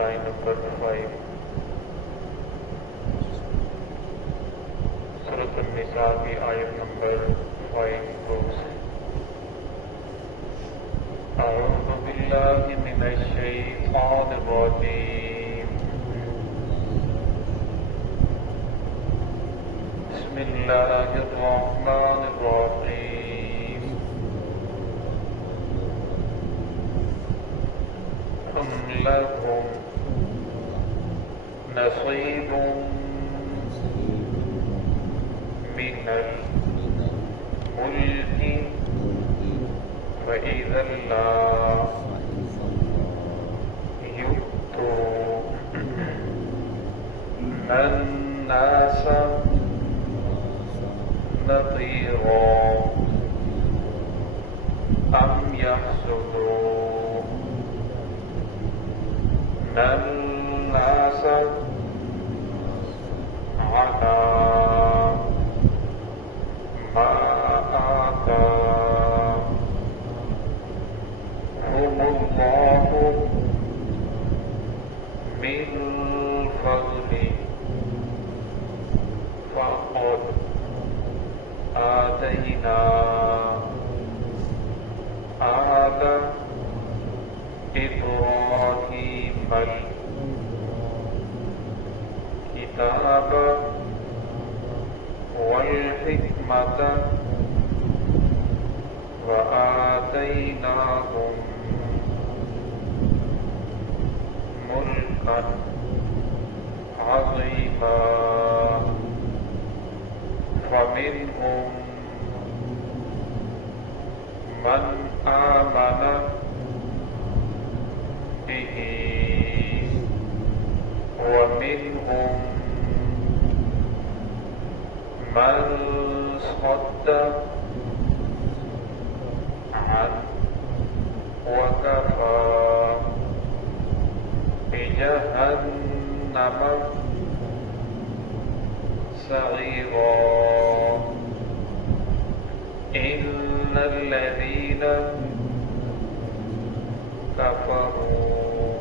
line number 5. سورۃ النساء کی آیت نمبر 5 سے اعوذ باللہ من الشیطان الرجیم بسم اللہ الرحمن الرحیم ام لکم نصیب من الملک فإذا لا يؤتون الناس نقيرا أم يحسدون الناس على ما آتاهم الله من فضله فقد آتينا آل إبراهيم الكتاب والحكمة وآتيناهم ملكا عظيما فمنهم من آمن به ومنهم من صد عنه وكفى بجهنم سعيرا إن الذين كفروا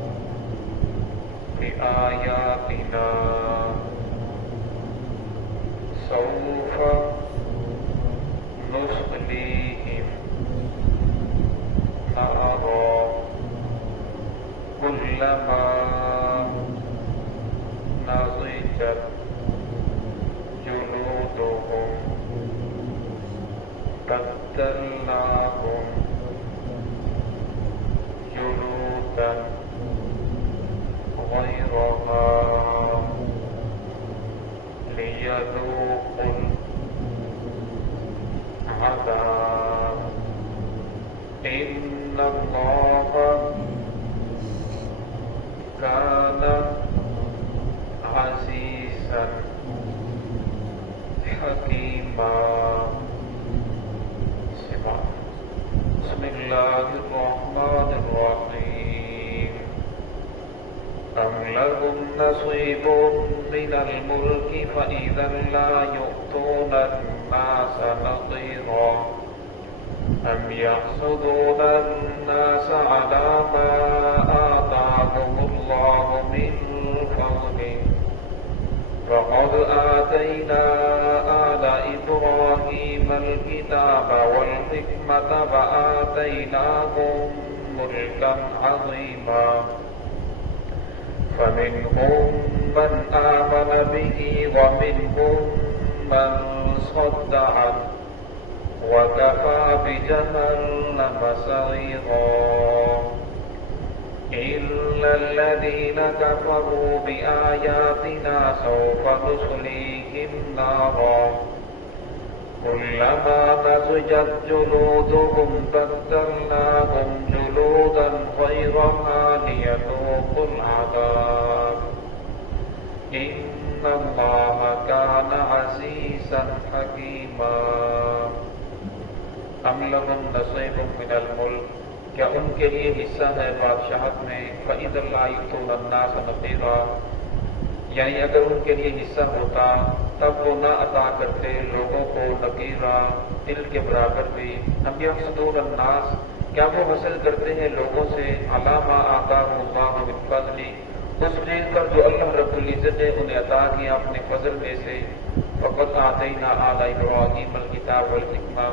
بآياتنا سوف نصليهم نارا كلما نضجت جلودهم بدلناهم جلودا غيرها ليذوقوا العذاب إن الله كان عزيزا حكيما. بسم الله الرحمن الرحيم أم لهم نصيب من الملك فإذا لا يؤتون الناس نقيرا أم يحسدون الناس على ما آتاهم الله من فضله فقد آتينا آل إبراهيم الكتاب والحكمة وآتيناهم ملكا عظيما فمنهم من آمن به ومنهم من صد عنه وكفى بجهنم سعيرا إلا الذين كفروا بآياتنا سوف نصليهم نارا كلما نضجت جلودهم بدلناهم جلودا غيرها ليذوقوا العذاب إن الله كان عزيزا حكيما. أم لهم نصيب من الملك کیا ان کے لیے حصہ ہے بادشاہت میں فَإِذَا لَا يُؤْتُونَ النَّاسَ نَقِيرًا یعنی اگر ان کے لیے حصہ ہوتا تب وہ نہ عطا کرتے لوگوں کو نقیرا دل کے برابر بھی. ہم یحسدون الناس کیا وہ حاصل کرتے ہیں لوگوں سے علی ما آتاہم اللہ من فضل اس چیز پر جو اللہ رب العزت نے انہیں عطا کیا اپنے فضل میں سے، فقط آتینا آل ابراہیم الکتاب والحکمہ،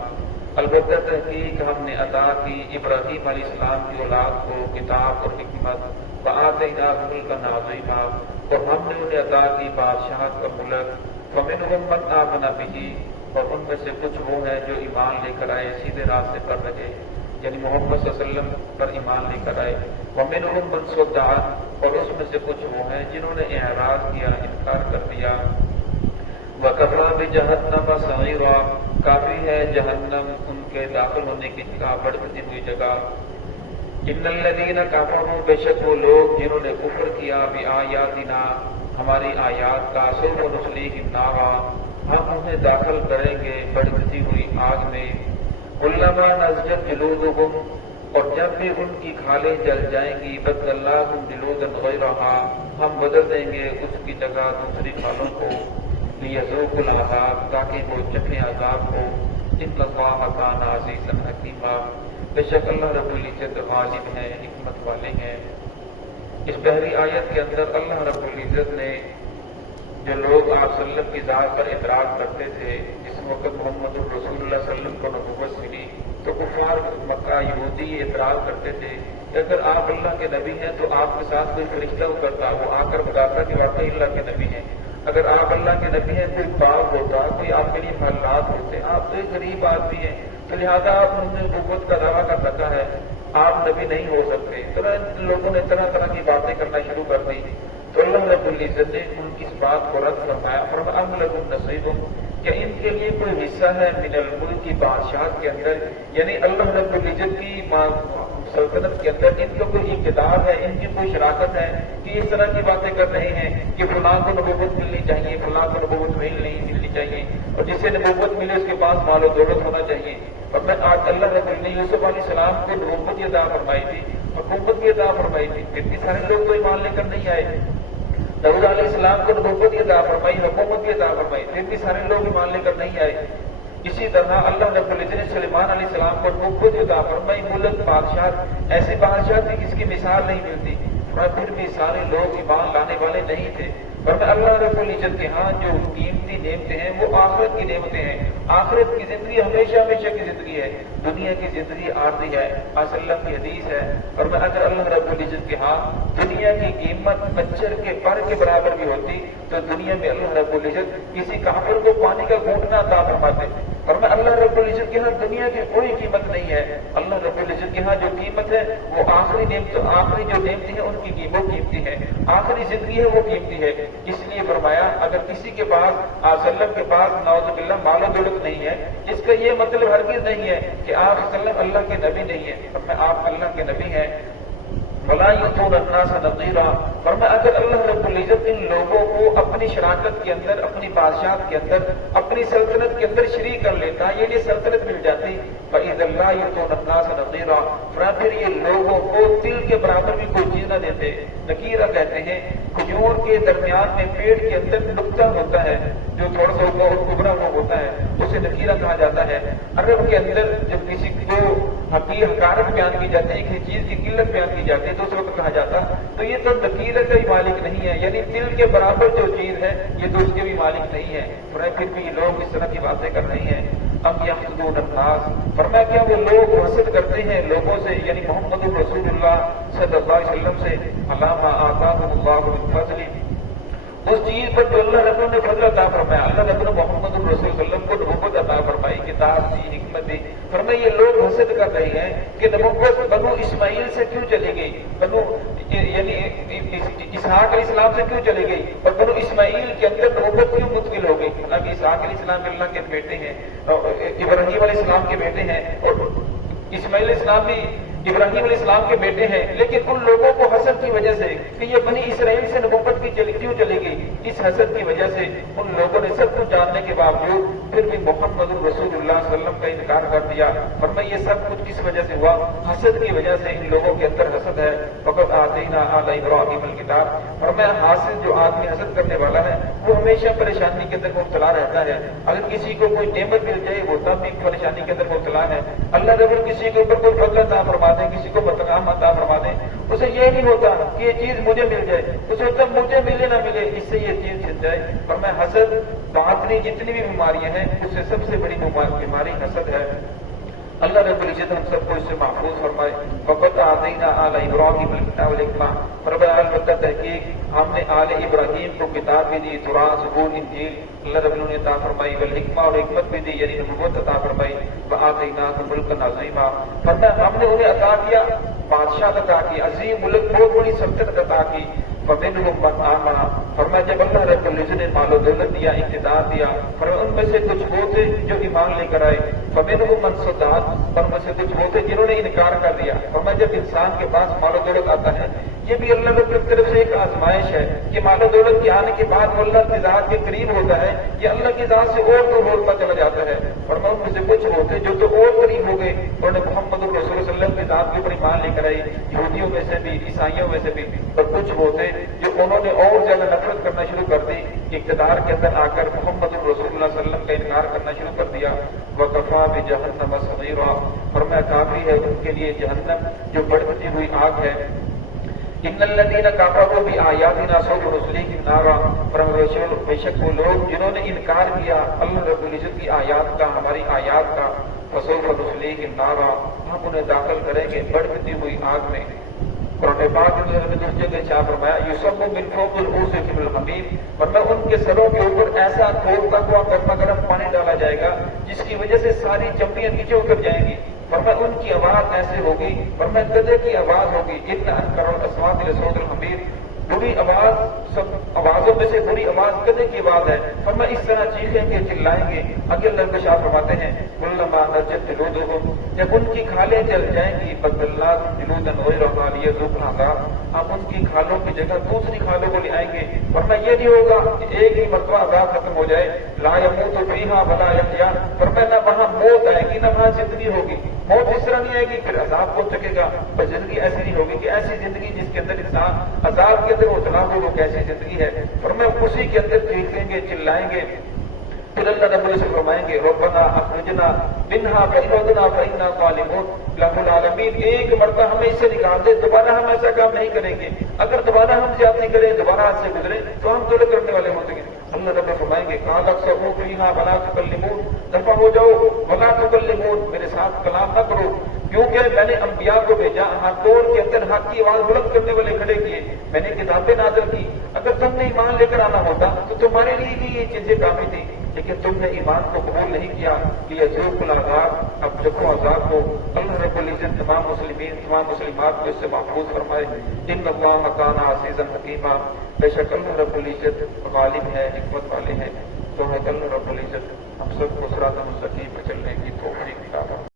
البتہ تحقیق ہم نے عطا کی ابراہیم علیہ السلام کی اولاد کو کتاب اور حکمت، وآتیناہم ملکا عظیما، اور ہم نے انہیں عطا کی بادشاہت کا ملک، فمنہم من آمن بہ، اور ان میں سے کچھ وہ ہیں جو ایمان لے کر آئے، سیدھے راستے پر رہے، یعنی محمد صلی اللہ علیہ وسلم پر ایمان لے کر آئے، ومنہم من صد عنہ، اور اس میں سے کچھ وہ ہیں جنہوں نے اعراض کیا، انکار کر دیا، وَكَفَىٰ بِجَهَنَّمَ سَعِيرًا، کافی ہے جہنم ان کے داخل ہونے کی جگہ، بڑھتی ہوئی جگہ، ان الذین کفروا، بے شک وہ لوگ جنہوں نے کفر کیا، بآیاتنا، ہماری آیات کا، سوف نصلیہم نارا، ہم انہیں داخل کریں گے بڑھتی ہوئی آگ میں، کلما نضجت جلودہم، اور جب بھی ان کی کھالیں جل جائیں گی، بدلناہم جلودا غیرہا، ہم بدل دیں گے اس کی جگہ دوسری کھالوں کو، لیذوقوا العذاب، تاکہ وہ چکھیں عذاب کو، ان اللہ کان عزیزا حکیما، بے شک اللہ رب العزت غالب ہیں، حکمت والے ہیں۔ اس پہلی آیت کے اندر اللہ رب العزت نے جو لوگ آپ صلی اللہ علیہ وسلم کی ذات پر اعتراض کرتے تھے، جس وقت محمد الرسول اللہ صلی اللہ علیہ وسلم کو نبوت ملی تو کفار مکہ یہودی اعتراض کرتے تھے کہ اگر آپ اللہ کے نبی ہیں تو آپ کے ساتھ کوئی فرشتہ اترتا، وہ آ کر بتاتا کہ واقعی اللہ کے نبی ہیں، اگر آپ اللہ کے نبی ہیں کوئی باغ ہوتا، کوئی آپ کے لیے حالات ہوتے، آپ تو ایک غریب آدمی ہیں، تو لہٰذا آپ نے نبوت کا دعویٰ کر رکھا ہے، آپ نبی نہیں ہو سکتے۔ تو لوگوں نے طرح طرح کی باتیں کرنا شروع کر دی، تو اللہ رب العزت نے ان کی اس بات کو رد فرمایا، فرمایا ام لکم نصیب، کہ ان کے لیے کوئی حصہ ہے من الملک کی بادشاہت کے اندر، یعنی اللہ رب العزت کی سلطنت کے اندر ان کا کوئی اقتدار ہے، ان کی کوئی شراکت ہے کہ اس طرح کی باتیں کر رہے ہیں کہ فلاں کو نبوت ملنی چاہیے، فلاں کو نبوت ملنی چاہیے، اور جس سے نبوت ملے اس کے پاس مال و دولت ہونا چاہیے۔ اور میں آج اللہ رب العزت نے یوسف علیہ السلام کو نبوت عطا فرمائی تھی، حکومت بھی عطا فرمائی تھی، کتنے سارے لوگ تو ایمان لے کر نہیں آئے۔ داؤد علیہ السلام کو نبوت عطا فرمائی، حکومت بھی عطا فرمائی، پھر بھی سارے لوگ ایمان لے کر نہیں آئے۔ اسی طرح اللہ رب العزت نے سلیمان علیہ السلام کو نبوت عطا فرمائی، ملک، بادشاہ، ایسی بادشاہ تھی جس کی مثال نہیں ملتی، اور پھر بھی سارے لوگ ایمان لانے والے نہیں تھے۔ اور اللہ رب العزت کے ہاں جو قیمتی نعمتیں ہیں وہ آخرت کی نعمتیں ہیں، آخرت کی زندگی ہمیشہ ہمیشہ کی زندگی ہے، دنیا کی زندگی عارضی ہے، اللہ کی حدیث ہے۔ اور اگر اللہ رب العزت کے ہاں دنیا کی قیمت مچھر کے پر کے برابر بھی ہوتی تو دنیا میں اللہ رب العزت کسی کافر کو پانی کا گھونٹنا عطا فرماتے، اور اللہ رب العزت کے ہاں دنیا کی کوئی قیمت نہیں ہے، اللہ رب العزت کے ہاں جو قیمت ہے وہ آخری نعمت، آخری جو نعمتیں ہیں ان کی قیمت قیمتی ہے، آخری زندگی ہے وہ قیمتی ہے۔ اس لیے فرمایا اگر کسی کے پاس آپ صلی اللہ علیہ وسلم کے پاس نعوذ باللہ مال و دولت نہیں ہے، اس کا یہ مطلب ہرگز نہیں ہے کہ آپ صلی اللہ علیہ وسلم اللہ کے نبی نہیں ہیں، فرمایا آپ اللہ کے نبی ہیں۔ وَلَا يُؤْتُونَ النَّاسَ نَقِيرًا، فرمایا اگر اللہ رب العزت ان لوگوں کو اپنی شراکت کے اندر، اپنی بادشاہت کے اندر، اپنی سلطنت کے اندر شریک کر لیتا، یہ لیے سلطنت مل جاتی، فَإِذَا لَا يُؤْتُونَ النَّاسَ نَقِيرًا، پھر یہ لوگوں کو تل کے برابر بھی کوئی چیز نہ دیتے۔ نقیرہ کہتے ہیں کھجور کے درمیان میں پیٹ کے اندر نقطہ ہوتا ہے جو تھوڑا سا ابھرا ہوا ہوتا ہے، اسے نقیرہ کہا جاتا ہے۔ عرب کے اندر جب کسی کو حقارت بیان کی جاتی ہے، کسی چیز کی قلت بیان کی جاتی ہے تو اس وقت کہا جاتا تو یہ تو نقیرہ کا ہی مالک نہیں ہے، یعنی دل کے برابر جو چیز ہے یہ تو اس کے بھی مالک نہیں ہے، پھر بھی لوگ اس طرح کی باتیں کر رہے ہیں۔ اب یحسدون الناس، فرمایا کیا وہ لوگ حسد کرتے ہیں لوگوں سے، یعنی محمد رسول اللہ صلی اللہ علیہ وسلم سے، علامہ آتاہم اللہ من فضل، اس چیز پر جو اللہ رب نے فضل عطا فرمایا، اللہ رب نے محمد رسول صلی اللہ علیہ وسلم کو نبوت عطا فرمائی، کتاب دی، حکمت دی، فرمایا یہ لوگ حسد کر رہے ہیں کہ نبوت بنو اسماعیل سے کیوں چلی گئی، بنو یعنی اسحاق علیہ السلام سے کیوں چلی گئی، اور بنو اسماعیل کے اندر نبوت کیوں منتقل ہو گئی، حالانکہ اسحاق علیہ السلام اللہ کے بیٹے ہیں، ابراہیم علیہ السلام کے بیٹے ہیں، اور اسماعیل علیہ السلام بھی ابراہیم علیہ السلام کے بیٹے ہیں، لیکن ان لوگوں کو حسد کی وجہ سے کہ یہ بنی اسرائیل سے نبوت کی کیوں چلی گئی، اس حسد کی وجہ سے ان لوگوں نے سب کچھ جاننے کے باوجود پھر بھی محمد رسول اللہ صلی اللہ علیہ وسلم کا انکار کر دیا۔ فرمایا یہ سب کچھ کس وجہ سے ہوا، حسد کی وجہ سے ان لوگوں کے اندر حسد ہے۔ فقط آتینا آل ابراہیم الکتاب، فرمایا حاصل جو آدمی حسد کرنے والا ہے وہ ہمیشہ پریشانی کے اندر مبتلا رہتا ہے، اگر کسی کو کوئی نعمت مل جائے وہ تب بھی پریشانی کے اندر مبتلا ہے، اللہ رب کسی کے اوپر کوئی فضل عطا فرما دیں، کسی کو بدنام عطا فرما دیں، اسے یہ نہیں ہوتا کہ یہ چیز مجھے مل جائے، اسے ہوتا مجھے ملے نہ ملے اس سے یہ چیز چھن جائے۔ اور میں حسد باطنی جتنی بھی بیماریاں ہیں اس سے سب سے بڑی بیماری حسد ہے۔ اللہ رب العزت ہم سب کو اس سے محفوظ فرمائے۔ وقت آتینا آل ابراہیم الکتاب والحکمہ، فرمایا البتہ تحقیق ہم نے آل ابراہیم کو کتاب بھی دی، تورات، زبور، انجیل اللہ رب العزت نے عطا فرمائی، والحکمہ اور حکمت بھی دی یعنی نبوت عطا فرمائی، وآتیناہم ملکا عظیما، فرمایا ہم نے انہیں عطا کیا بادشاہ عطا کی، عظیم ملک، بہت بڑی سلطنت عطا کی۔ فمنہم من آمن، فرمایا جب اللہ رب العزت نے مال و دولت دیا، اقتدار دیا، فرمایا ان میں سے کچھ وہ تھے جو ایمان لے کر آئے، فمنہم من صدق، ان میں سے کچھ وہ تھے جنہوں نے انکار کر دیا۔ فرمایا جب انسان کے پاس مال و دولت آتا ہے یہ بھی اللہ رب کی طرف سے ایک آزمائش ہے کہ مال و دولت کے آنے کے بعد وہ اللہ کی ذات کے قریب ہوتا ہے یا اللہ کی ذات سے اور دور ہوتا چلا جاتا ہے۔ فرمایا ان میں سے کچھ وہ تھے جو تو اور قریب ہو گئے، انہوں نے محمد رسول اللہ صلی اللہ علیہ وسلم کی ذات کے اوپر ایمان لے کر آئی، یہودیوں میں سے بھی، عیسائیوں میں سے بھی، اور کچھ وہ تھے جو انہوں نے اور زیادہ نفرت کرنا شروع کر دی، اقتدار کے اندر آ کر محمد رسول اللہ صلی اللہ علیہ وسلم کا انکار کرنا شروع کر دیا۔ وَكَفَىٰ بِجَهَنَّمَ سَعِيرًا، فرمایا کافی ہے ان کے لیے جہنم جو بڑھتی ہوئی آگ ہے۔ ان الذین کفروا بآیاتنا سوف نصلیہم نارا، فرمایا بے شک وہ لوگ جنہوں نے انکار کیا اللہ رب العزت کی آیات کا، ہماری آیات کا، فسوف نصلیہم نارا، ہم انہیں داخل کریں گے بڑھتی ہوئی آگ میں۔ قرآن پاک نے دوسری جگہ کیا فرمایا، یصب من فوق رؤوسہم الحمیم، مطلب ان کے سروں کے اوپر ایسا کھولتا ہوا گرما گرم پانی ڈالا جائے گا جس کی وجہ سے ساری چمڑیاں نیچے اتر جائیں گی۔ فرمایا ان کی آواز ایسے ہوگی، فرمایا گدھے کی آواز ہوگی، ان انکر الاصوات لصوت الحمیر، بری آواز، سب آوازوں میں سے بری آواز گدھے کی آواز ہے۔ فرمایا اس طرح چیخیں گے، چلائیں گے۔ آگے اللہ کے شاہ فرماتے ہیں کلما نضجت جلودہم، جب ان کی کھالیں جل جائیں گی، بدلناہم جلودا غیرہا لیذوقوا العذاب، ہم ان کی کھالوں کی جگہ دوسری کھالوں کو لے آئیں گے۔ فرمایا یہ نہیں ہوگا کہ ایک ہی مرتبہ عذاب ختم ہو جائے، لا یموت فیہا ولا یحیا، فرمایا نہ وہاں موت آئے گی نہ وہاں زندگی ہوگی، موت اس طرح نہیں آئے گی پھر عذاب کو چکے گا، اور زندگی ایسی نہیں ہوگی کہ ایسی زندگی جس کے اندر انسان عذاب کے اندر اتنا ہو، وہ کیسی زندگی ہے۔ فرمایا اسی کے اندر چیخیں گے، چلائیں گے، پھر اللہ رب العزت فرمائیں گے ربنا اخرجنا منہا فإن عدنا فإنا ظالمون، رب العالمین ایک مرتبہ ہمیں اس سے نکال دے، دوبارہ ہم ایسا کام نہیں کریں گے، اگر دوبارہ ہم زیادتی کریں، دوبارہ ہاتھ سے گزرے تو ہم ظلم کرنے والے ہو سکیں۔ اللہ رب فرمائیں گے قال اخسئوا فیہا ولا تکلمون، دفع ہو جاؤ، ولا تکلمون، میرے ساتھ کلام نہ کرو، کیونکہ میں نے انبیاء کو بھیجا، حق کے اندر حق کی آواز بلند کرنے والے کھڑے کیے، میں نے کتابیں نازل کی، اگر تم نے ایمان لے کر آنا ہوتا تو تمہارے لیے بھی یہ چیزیں کافی تھی، لیکن تم نے ایمان کو قبول نہیں کیا، لیذوقوا العذاب، اب چکھو عذاب کو۔ اللہ رب العزت تمام مسلمین، تمام مسلمات کو اس سے محفوظ فرمائے۔ ان اللہ کان عزیزا حکیما، بے شک اللہ رب العزت غالب ہے، حکمت والے ہیں۔ تو ہے اللہ رب العزت ہم سب کو صراط مستقیم پر چلنے کی توفیق عطا فرمائے۔